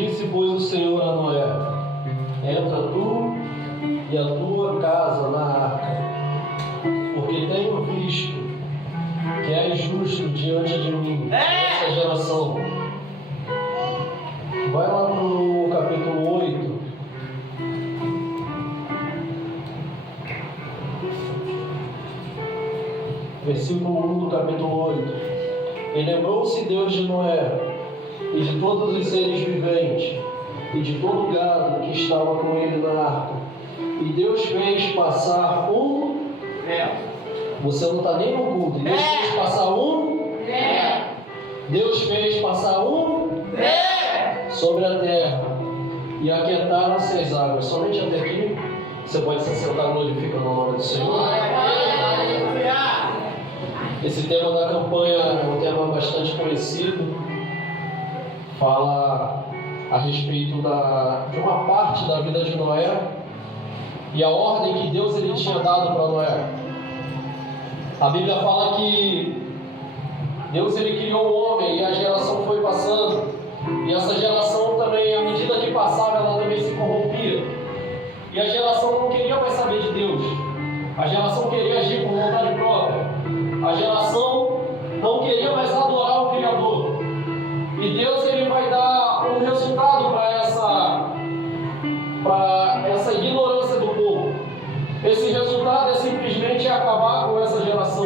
Disse, pois, o Senhor a Noé: entra tu e a tua casa na arca, porque tenho visto que és justo diante de mim nessa geração. Vai lá no capítulo 8. Versículo 1 do capítulo 8. E lembrou-se Deus de Noé e de todos os seres viventes e de todo o gado que estava com ele na arca. E Deus fez passar Você não está nem no culto. Deus fez passar Deus fez passar sobre a terra e aquietaram-se as águas. Somente até aqui você pode se sentar glorificando o nome do Senhor. Esse tema da campanha é um tema bastante conhecido. Fala a respeito de uma parte da vida de Noé e a ordem que Deus ele tinha dado para Noé. A Bíblia fala que Deus ele criou o homem e a geração foi passando, e essa geração também, à medida que passava, ela também se corrompia, e a geração não queria mais saber de Deus, a geração queria agir por vontade própria, a geração não queria mais adorar o Criador, e Deus ele vai dar um resultado para essa ignorância do povo. Esse resultado é simplesmente acabar com essa geração.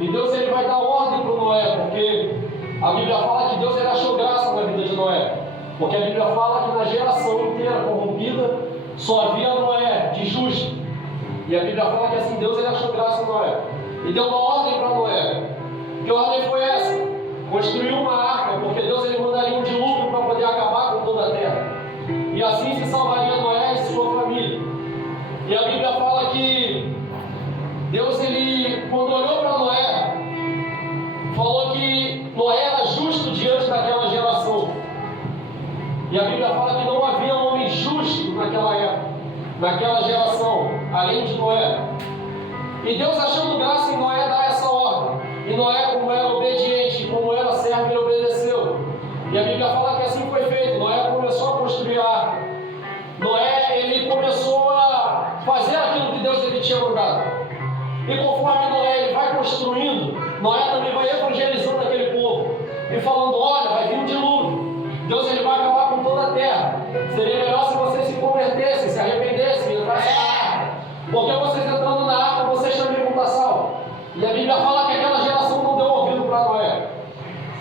E Deus ele vai dar ordem para Noé, porque a Bíblia fala que Deus ele achou graça na vida de Noé. Porque a Bíblia fala que na geração inteira corrompida só havia Noé de justo. E a Bíblia fala que assim Deus ele achou graça em Noé. E deu uma ordem para Noé. Que ordem foi essa? Construir uma arca, porque Deus ele mandaria um dilúvio para poder acabar com toda a terra. E assim se salvaria Noé e sua família. E a Bíblia fala que Deus, ele, quando olhou para Noé, falou que Noé era justo diante daquela geração. E a Bíblia fala que não havia homem justo naquela época, naquela geração, além de Noé. E Deus, achando graça em Noé, dá essa ordem. E Noé, como era obediente, como era servo, ele obedeceu. E a Bíblia fala que assim foi feito. Noé começou a construir a arca. Noé, ele começou a fazer aquilo que Deus ele tinha mandado. E conforme Noé ele vai construindo, Noé também vai evangelizando aquele povo. E falando, olha, vai vir um dilúvio. Deus ele vai acabar com toda a terra. Seria melhor se vocês se convertessem, se arrependessem, entrassem na arca. Porque vocês entrando na arca, vocês também vão estar salvos. E a Bíblia fala que aquela geração não deu ouvido para Noé.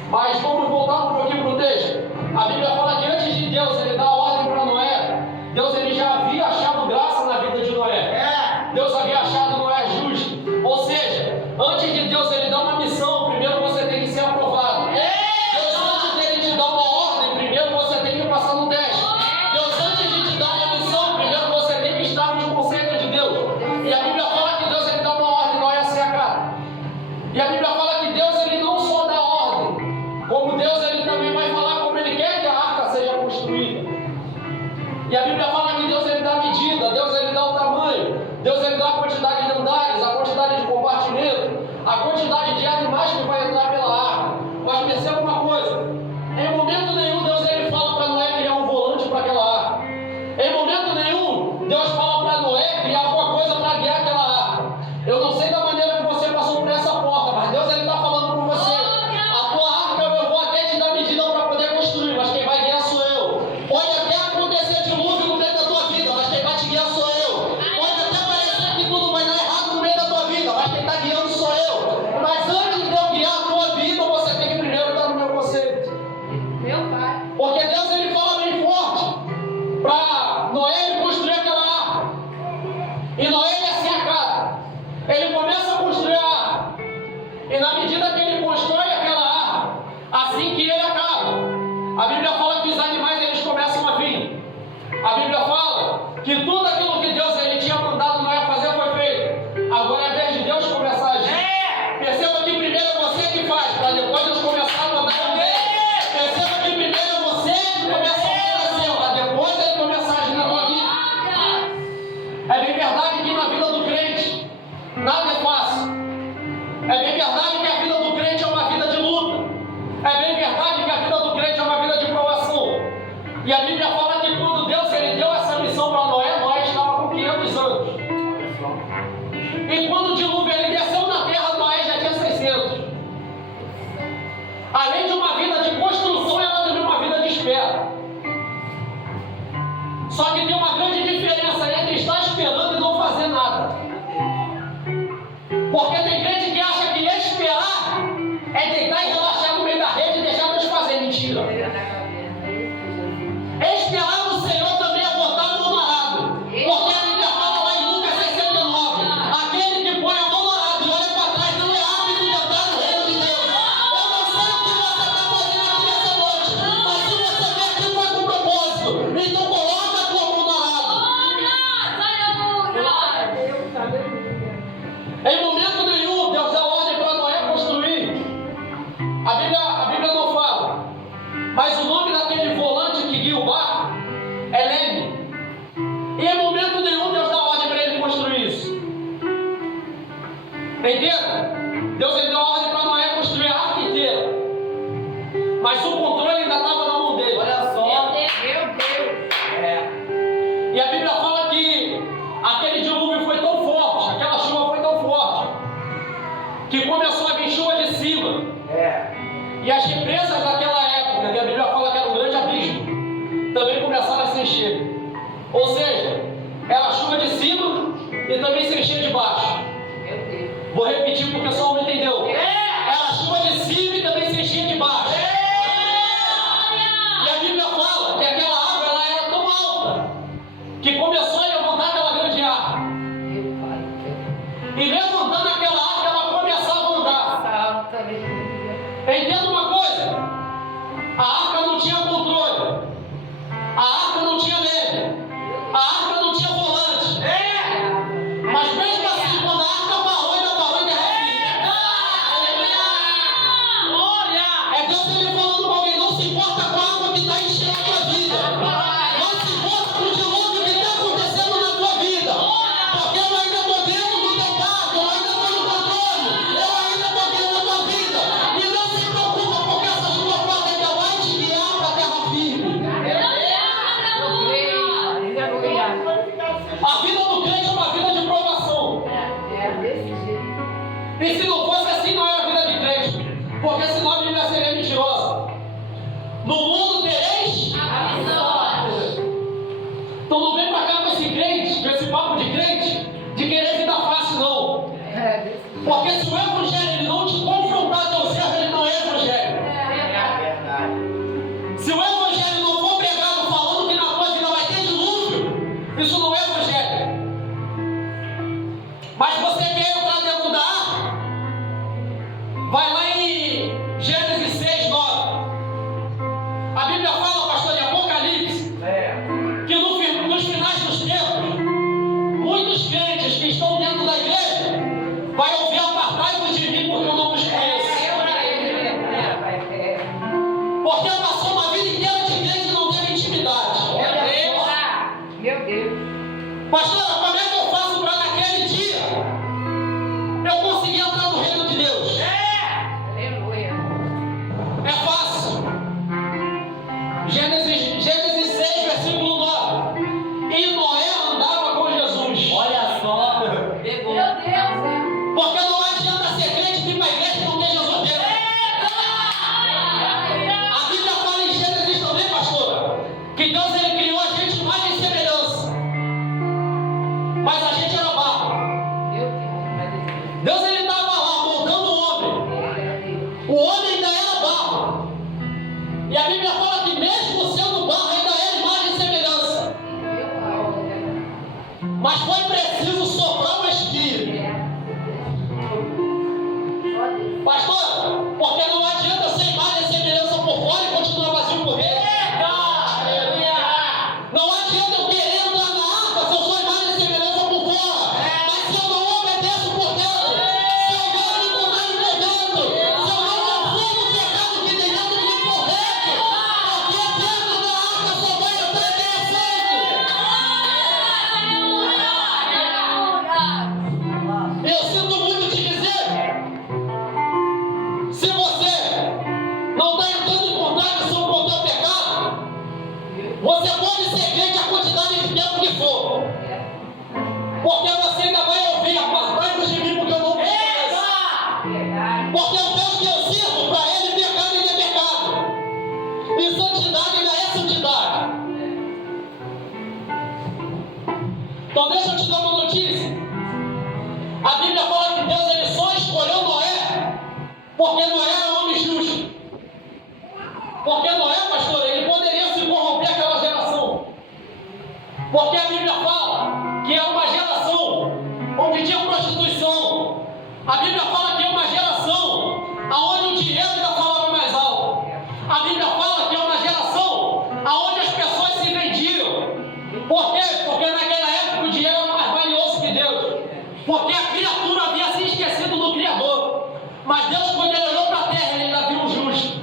Mas vamos voltar um pouquinho para o texto. A Bíblia fala que antes de Deus ele dar a ordem para Noé, Deus ele já havia achado graça na vida de Noé. Deus havia achado Noé justo. Ou seja, antes de Deus ele dar uma missão, primeiro você tem que ser aprovado. Deus, antes dele te dar uma ordem, primeiro você tem que passar no teste. Deus, antes de te dar uma missão, primeiro você tem que estar no conceito de Deus. E a Bíblia fala que Deus ele dá uma ordem, Noé se acata. E a Bíblia fala que Deus ele não só dá ordem, como Deus ele também vai falar como ele quer que a arca seja construída. E a Bíblia fala que Deus ele dá medida, Deus ele dá o tamanho, Deus ele dá a quantidade de andares, a quantidade de compartimento, a quantidade de animais que vai entrar pela arca. Mas perceba uma coisa, em momento nenhum Deus ele fala para Noé criar um volante para aquela arca. Em momento nenhum Deus fala para Noé criar alguma coisa para guiar aquela arca. Eu não sei da maneira que você passou por essa porta, mas Deus ele está falando com você. A tua arca eu vou até te dar medida para poder construir, mas quem vai guiar sou eu. Pode até acontecer dilúvio no meio da tua vida, mas quem vai te guiar sou eu. Pode até parecer que tudo vai dar errado no meio da tua vida, mas quem está guiando sou eu. Mas antes de eu guiar a tua vida, você tem que primeiro estar no meu conceito. Meu pai. Porque Deus ele fala bem forte para Noé ele construir aquela arca. E Noé ele se acata. Ele começa a construir a arca. E na medida que ele constrói aquela arca, assim que ele acaba, a Bíblia fala que os animais eles começam a vir. A Bíblia fala que tudo aquilo que Deus ele tinha mandado Noé fazer foi feito. Agora é a vez de Deus começar a agir. Perceba que primeiro é você que faz, para depois Deus começar a mandar também. Perceba que primeiro é você que começa a fazer, para depois ele começar a agir na tua vida. É bem verdade que na vida do crente nada é fácil. É bem verdade que a vida do crente é uma vida de luta. É bem verdade que a vida do crente é uma vida de provação. E a Bíblia fala que quando Deus ele deu essa missão para Noé, Noé estava com 500 anos. E quando o dilúvio ele desceu na terra, Noé já tinha 600. Além de uma vida de construção, ela teve uma vida de espera. Só que tem uma grande diferença entre estar esperando e não fazer nada. Porque tem gente que acha que esperar é deitar e relaxar no meio da rede e deixar Deus fazer. Mentira. Esperar no Senhor também é botar a mão no arado. Porque a Bíblia fala lá em Lucas 6,9: aquele que põe a mão no arado e olha para trás não é apto de entrar no reino de Deus. Eu não sei o que você está fazendo aqui nessa noite, mas se você veio aqui foi com propósito, então coloca a tua mão no arado. Em momento nenhum, Deus dá ordem para Noé construir. A Bíblia não fala, mas o nome daquele volante que guia o barco é Leme. E em momento nenhum Deus dá ordem para ele construir isso. Entenda? Deus ele deu ordem para Noé construir a arca inteira, mas o controle ainda estava na mão dele. Olha só. Meu Deus. E a Bíblia fala que aquele dilúvio foi tão forte, aquela chuva foi tão forte, que começou a vir chuva de cima. E as represas daquela época, que a Bíblia fala que era um grande abismo, também começaram a se encher. Ou seja, era chuva de cima e também se encher de baixo. Meu Deus. Vou repetir porque o pessoal não entendeu. Era chuva de cima e também se enchia de baixo. E a Bíblia fala que aquela água ela era tão alta que começou a levantar aquela grande arca. Meu Pai. E levantando aquela arca, ela começava a andar. Salta, aleluia. Entenda uma coisa: a arca não tinha controle, a arca não tinha leme, a arca não tinha volante. Mas mesmo assim, quando a arca parou, ainda parou em terra firme. É Deus ele falando com alguém: não se importa com a água que está enchendo a tua vida, não se importa com o dilúvio que está acontecendo na tua vida, porque eu ainda estou dentro do teu barco, eu ainda estou no controle, eu ainda estou dentro da tua vida. E não se preocupa, porque essa chuva forte ainda vai te guiar para a terra firme. Aleluia. A vida do crente é uma vida de provação. É desse jeito. E se não fosse assim, não era vida de crente, porque senão a Bíblia seria mentirosa. No mundo tereis. Então não vem pra cá com esse crente, com esse papo de crente, de querer vida fácil, não. É desse jeito. Porque se o evangelho ele não te confrontar teu servo, ele não é evangelho. Se o evangelho não for pregado falando que na tua vida vai ter dilúvio, isso não é evangelho. Mas você quer entrar dentro da arca? Vai lá em Gênesis 6:9. A Bíblia fala, pastor, em Apocalipse, que nos finais dos tempos, muitos crentes que estão dentro da igreja vai ouvir: apartai-vos de mim, porque eu não vos conheço. Porque passou uma vida inteira de crente e não teve intimidade. Meu Deus. Pastora, como é que eu faço para naquele dia eu conseguir entrar no reino de Deus? Aleluia. É fácil. Gênesis 6, versículo 9. E Noé andava com Jesus. Olha só. Pegou. Meu Deus. Porque não adianta ser crente que vai igreja e não ter Jesus dentro. A Bíblia fala em Gênesis também, pastora, que Deus ele criou a gente em imagem e semelhança. Mas a gente era barro. Meu Deus. Deus ele estava lá moldando o homem. O homem ainda era barro. E a Bíblia fala que mesmo sendo barro ainda era imagem e semelhança. Mas foi preciso soprar o Espírito. Pastor, porque não adianta ser imagem e semelhança por fora e continuar vazio por dentro. Então deixa eu te dar uma notícia. A Bíblia fala que Deus ele só escolheu Noé porque Noé era um homem justo. Porque Noé, pastor, ele poderia se corromper aquela geração. Porque a Bíblia fala que era uma geração onde tinha prostituição. A Bíblia fala que é uma geração onde o dinheiro ainda falava mais alto. A Bíblia fala que é uma geração onde as pessoas se vendiam. Por quê? Porque naquela época o dinheiro era mais valioso que Deus. Porque a criatura havia se esquecido do Criador. Mas Deus, quando ele olhou para a terra, ele ainda viu um justo.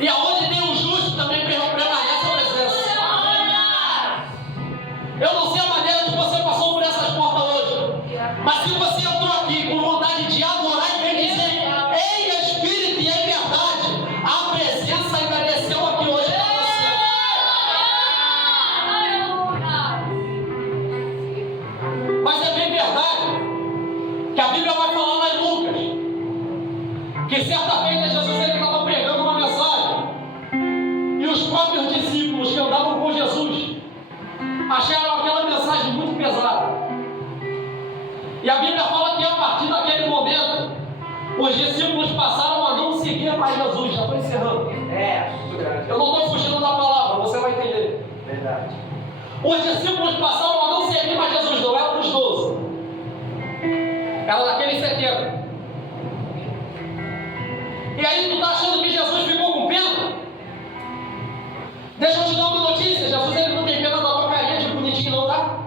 E aonde tem um justo, também permanece a presença. Eu não sei a maneira que você passou por essas portas hoje. Mas se você entrou aqui com vontade de adorar e bem dizer, em espírito e em verdade, a presença ainda desceu aqui hoje para você. Mas é bem verdade que a Bíblia vai falar lá em Lucas que certa feita Jesus ele estava pregando uma mensagem e os próprios discípulos que andavam com Jesus acharam aquela mensagem muito pesada. E a Bíblia fala que a partir daquele momento os discípulos passaram a não seguir mais Jesus. Já estou encerrando. Eu não estou fugindo da palavra, você vai entender. Verdade. Os discípulos passaram a não seguir mais Jesus, não era dos 12. Era daqueles 70. E aí tu está achando que Jesus ficou com pena? Deixa eu te dar uma notícia. Jesus ele não tem pena da tua carinha de bonitinho não, tá?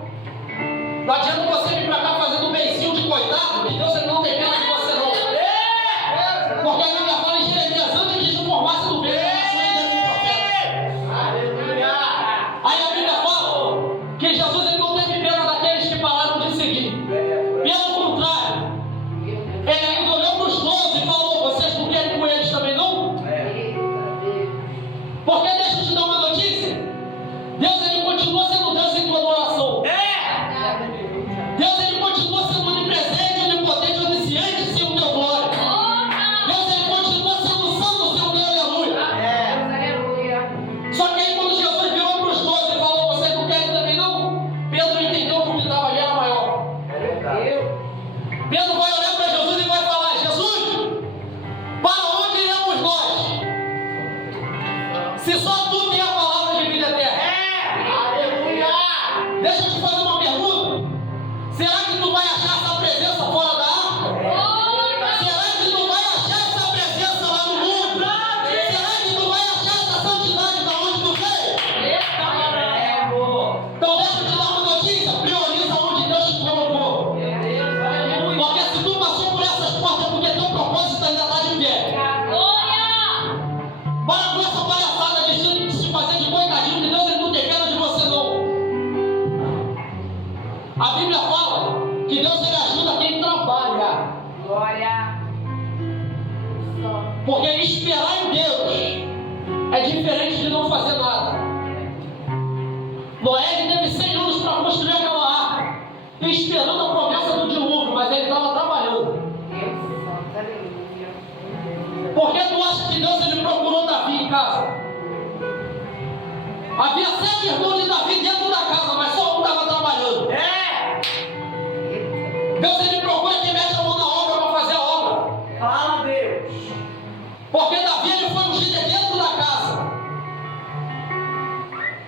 Não adianta você vir pra cá fazendo um beicinho de coitado, que Deus ele não tem pena de você não. Porque a Bíblia fala em Jeremias, antes de te formasse no ventre, Aleluia. aí a Bíblia fala que Jesus ele não teve pena daqueles que pararam de seguir. Pelo contrário, ele ainda olhou para os 12 e falou, vocês não querem com eles também não? Porque deixa eu te dar uma notícia. Deus ele continua sendo Deus em tua adoração. Deus ele continua sendo onipresente, onipotente, onisciente, sem o teu glória. Deus ele continua sendo santo, sem o teu aleluia. Só que aí quando Jesus virou para os 12 e falou, vocês não querem também não? Pedro entendeu que o que estava ali era maior. Pedro vai olhar para Jesus e vai falar, Jesus, para onde iremos nós? Se só tu tem a palavra de vida eterna. Aleluia. Deixa eu te fazer uma pergunta. Será que tu vai achar essa presença fora da arca? Será que tu vai achar essa presença lá no mundo? Será que tu vai achar essa santidade da onde tu veio? Então deixa eu te dar uma notícia. Prioriza onde Deus te colocou. Porque se tu passou por essas portas é porque teu propósito ainda está de pé. Para com essa palhaçada de se fazer de coitadinho, que Deus ele não tem pena de você não. A Bíblia fala que Deus ele ajuda quem trabalha. Porque esperar em Deus é diferente de não fazer nada. Noé ele teve 100 anos para construir aquela arca, esperando a promessa do dilúvio, mas ele estava trabalhando. Por que tu acha que Deus ele procurou Davi em casa? Havia 7 irmãos de Davi dentro da casa, mas só um estava trabalhando. Deus ele procura quem mete a mão na obra para fazer a obra. Fala, Deus. Porque Davi ele foi ungido dentro da casa,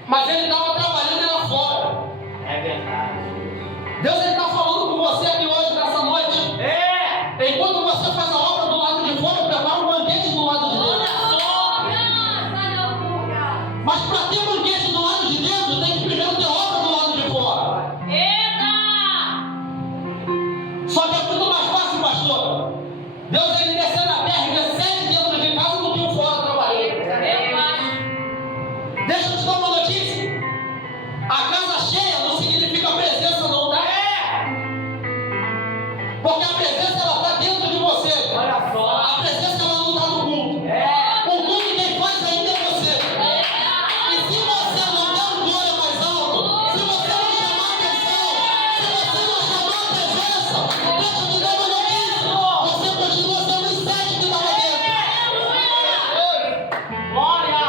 mas ele estava trabalhando lá fora. É verdade. Deus ele está falando com você aqui hoje, nessa noite. Enquanto você faz a obra do lado de fora, prepara um banquete do lado de dentro. Mas para ter um banquete do lado de dentro, tem que primeiro ter obra do lado de fora. Só que é muito mais fácil, pastor. Deus ele descer na terra e ver 7 dentro de casa do que um fora trabalhando. Deixa eu te dar uma notícia. A casa cheia não significa presença não, tá? Porque a presença ela está dentro de você. Olha só. A presença ela não está no culto. O culto quem faz ainda é você. E se você não der um glória mais alto, se você não chamar a atenção, se você não chamar a presença, deixa eu te dar uma notícia. Você continua sendo o 7 que estava dentro. Glória.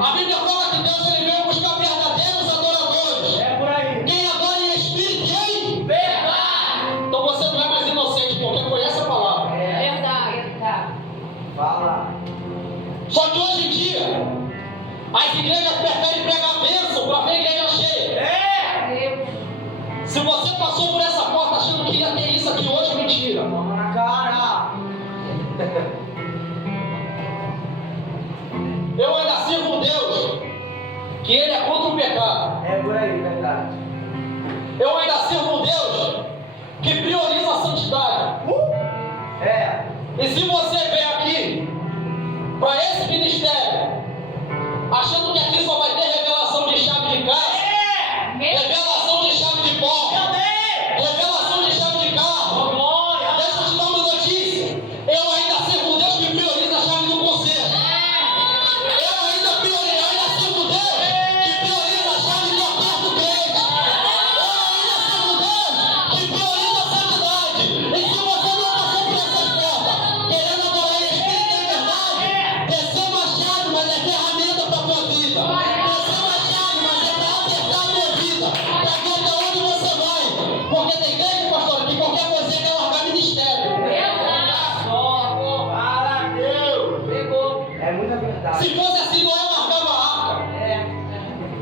A Bíblia fala que Deus ele veio buscar verdadeiros adoradores. É por aí. Quem adora em espírito As igrejas preferem pregar bênção para ver a igreja cheia. É! Se você passou por essa porta achando que ia ter isso aqui hoje, mentira. Toma na cara! Eu ainda sirvo um Deus que Ele é contra o pecado. É por aí, verdade. Eu ainda sirvo um Deus que prioriza a santidade. É! E se você vem aqui para esse ministério achando que aqui só vai ter revelação de chave de casa, revelação de chave de porta, revelação de chave de carro, deixa eu te dar uma notícia. Eu ainda sirvo um Deus que prioriza a chave do conserto. Eu ainda sirvo um Deus que prioriza a chave de aperto do crente. Eu ainda sirvo um Deus que prioriza a santidade. E se você não passou por essas portas, querendo adorar em espírito e em verdade, receba a chave, mas é ferramenta para a tua vida. Receba a chave, mas é para apertar a tua vida, para ver até onde você vai. Porque tem igreja, pastor, que qualquer coisa quer largar ministério. Fala, Deus! Pegou. É muita verdade. Se fosse assim, Noé largava a arca.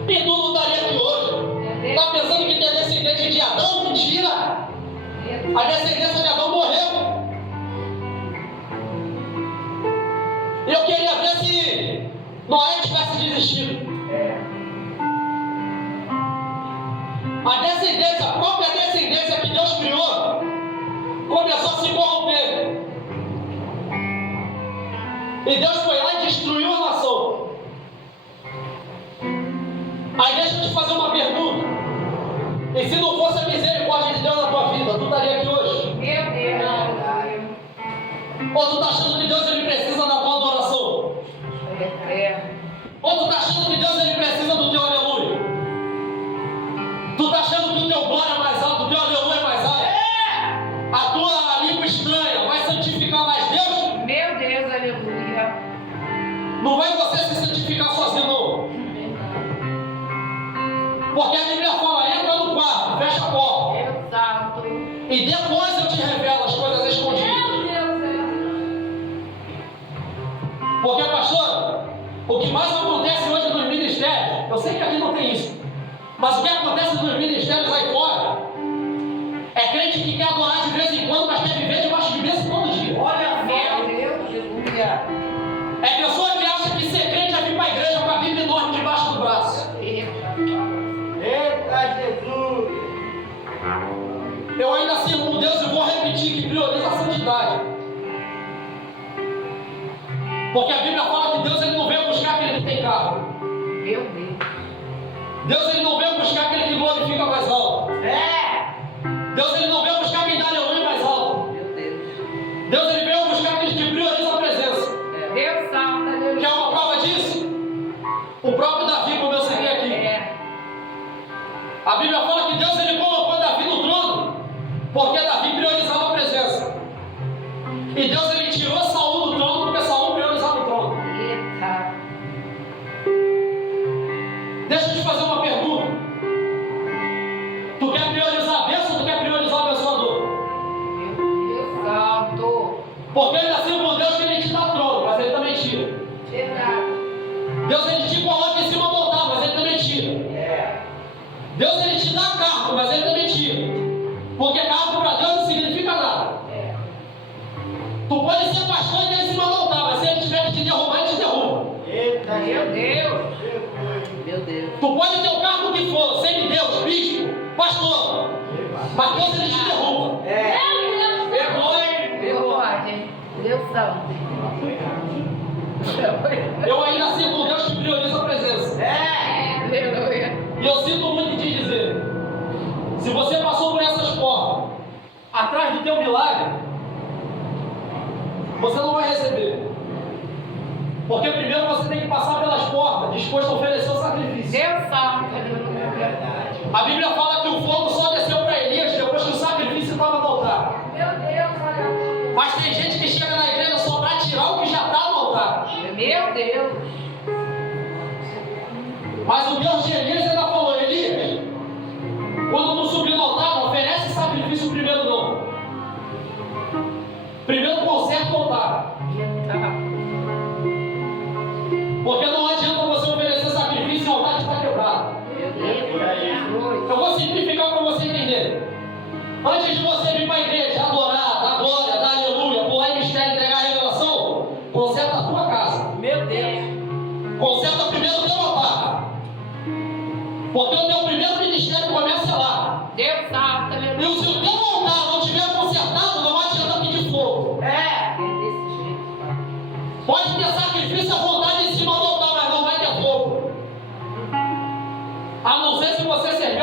E tu não estaria aqui hoje. Está pensando que tem descendente de Adão? Mentira! A descendência de Adão morreu. E eu queria ver se Noé tivesse desistido. A descendência, a própria descendência que Deus criou, começou a se corromper. E Deus foi lá e destruiu a nação. Aí deixa eu te fazer uma pergunta. E se não fosse a misericórdia de Deus na tua vida, tu estaria aqui hoje? Meu Deus. Ou tu está achando que Deus ele precisa da tua adoração? Ou tu está achando que Deus ele precisa do teu aleluia? Tu está achando que o teu glória é mais alto, o teu aleluia é mais alto? A tua língua estranha vai santificar mais Deus? Meu Deus, aleluia. Não vai você se santificar sozinho, não. Porque a Bíblia fala, entra no quarto, fecha a porta. Deus santo. E depois eu te revelo as coisas escondidas. Porque, pastor, o que mais acontece hoje nos ministérios, eu sei que aqui não tem isso, mas o que acontece nos ministérios aí fora é crente que quer adorar de vez em quando, mas quer viver debaixo de bênção todo dia. Olha Meu Deus, aleluia. É pessoa que acha que ser crente é vir para a igreja com a Bíblia enorme debaixo do braço. Eita Jesus! Eu ainda sirvo um Deus e vou repetir que prioriza a santidade. Porque a Bíblia fala que Deus ele não veio buscar aquele que tem carro. Meu Deus. Deus ele não veio buscar aquele que glorifica mais alto. Deus ele não veio buscar quem dá aleluia mais alto. Meu Deus. Deus ele veio buscar aquele que prioriza a presença. Deus santo, aleluia. Quer uma prova disso? O próprio Davi, como eu citei aqui. A Bíblia fala que Deus ele colocou Davi no trono porque Davi priorizava a presença. E Deus ele tirou Saul do trono porque Saul priorizava o trono. Eita. Deixa eu te fazer uma pergunta. Tu quer priorizar a bênção ou tu quer priorizar o abençoador? Meu Deus santo. Porque ele nasceu com Deus que ele te dá trono, mas ele também tira. Verdade. Deus ele te coloca em cima do altar, mas ele também tira. Deus ele te dá carro, mas ele também tira. Porque carro para Deus não significa nada. Tu pode ser pastor e estar em cima do altar, mas se ele tiver que te derrubar, ele te derruba. Eita Meu Deus. Meu Deus! Tu pode ter o cargo que for, semideus, bispo, pastor, mas Deus ele te derruba. Meu pai. Deus santo. Eu ainda sirvo um Deus que prioriza a presença. Aleluia. E eu sinto muito em te dizer, se você passou por essas portas, atrás do teu milagre, você não vai receber. Porque primeiro você tem que passar pelas portas, disposto a oferecer o sacrifício. Deus santo. Aleluia. A Bíblia fala que o fogo só desceu para Elias depois que o sacrifício estava no altar. Meu Deus, aleluia. Mas tem gente que chega na igreja só para tirar o que já está no altar. Meu Deus. Mas o Deus de Elias ainda falou, Elias, quando tu subir no altar, não oferece sacrifício primeiro não. Primeiro conserta o altar. Porque não adianta você oferecer Antes de você vir para a igreja, adorar, dar glória, dar aleluia, pular em mistério, entregar a revelação, conserta a tua casa. Meu Deus. Conserta primeiro o teu altar. Porque o teu primeiro ministério começa lá. Deus sabe, E aleluia. se o teu altar não tiver consertado, não adianta pedir fogo. É. desse jeito, pai. Pode ter sacrifício à vontade em cima do altar, mas não vai ter fogo. A não ser se você servir